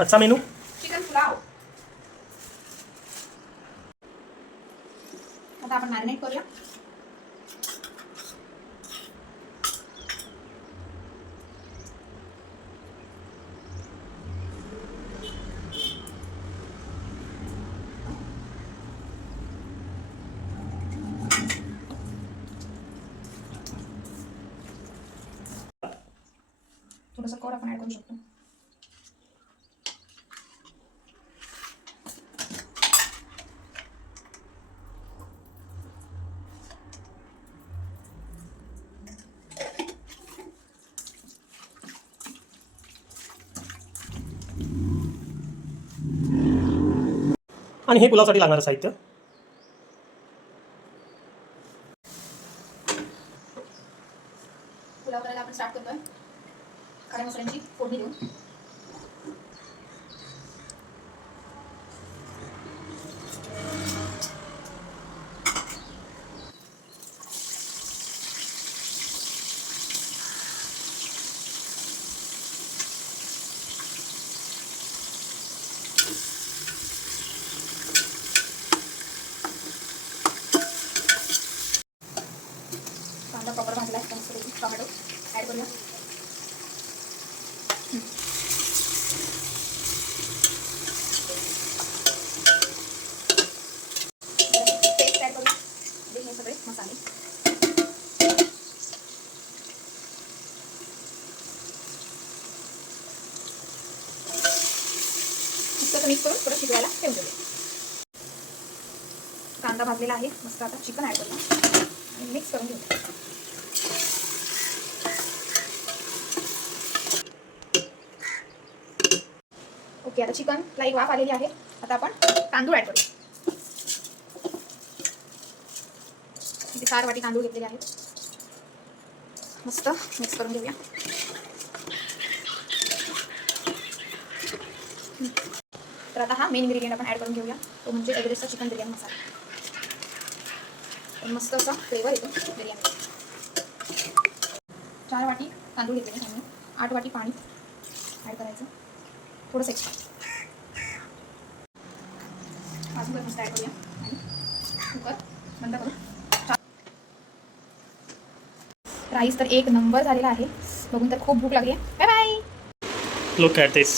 आजचा menu chicken pulao. आता आपण मॅरिनेट करूया. थोडंसं कॉर्न आपण ऍड करू शकतो. आणि हे पुलावसाठी लागणारं साहित्य पुलाव करायला आपण स्टार्ट करतोय. खड्या मसाल्यांची फोडणी देऊन कांदा प्रॉपर भाजला आहे. टोमॅटो ॲड करूया. पेस्ट ॲड करूया. हे सगळे मसाले मस्त मिक्स करून थोडं शिजवायला ठेवून देऊया. कांदा भाजलेला आहे मस्त. आता चिकन ॲड करूया आणि मिक्स करून घेऊया. ओके, आता चिकनला एक वाफ आलेली आहे. आता आपण तांदूळ ॲड करू. इथे 4 वाटी तांदूळ घेतलेले आहेत. मस्त मिक्स करून घेऊया. तर आता हा मेन इन्ग्रेडियंट आपण ॲड करून घेऊया. तो म्हणजे एव्हरेस्टचा चिकन बिर्याणी मसाला. तर मस्त असा फ्लेवर येतो बिर्याणी. 4 वाटी तांदूळ घेतलेले आम्ही. 8 वाटी पाणी ॲड करायचं. थोडंसं एक्स्ट्रा अजून मस्त ॲड करूया आणि कुकर बंद करू. राईस तर एक नंबर झालेला आहे. बघून तर खूप भूक लागली आहे. Bye bye. Look at this.